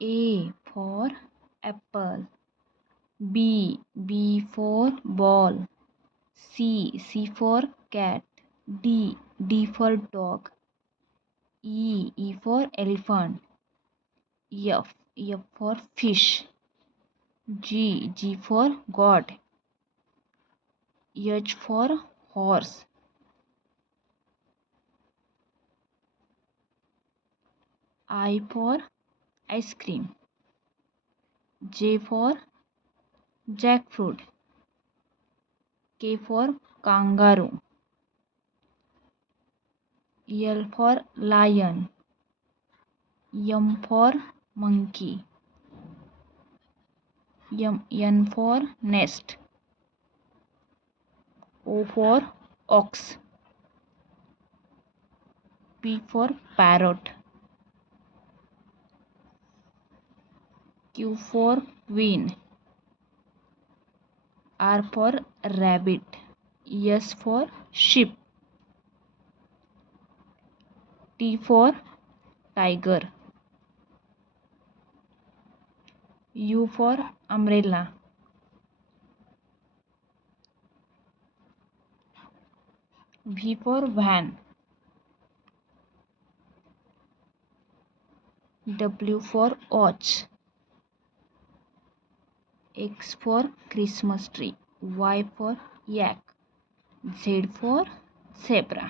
A for apple. B for ball. C for cat. D for dog. E for elephant. F for fish. G for God. H for horse. I for ice cream. J for jackfruit. K for kangaroo. L for lion. M for monkey. N for nest. O for ox. P for parrot. Q for queen. R for rabbit. S for sheep. T for tiger. U for umbrella. V for van. W for watch. X for Christmas tree. Y for yak. Z for zebra.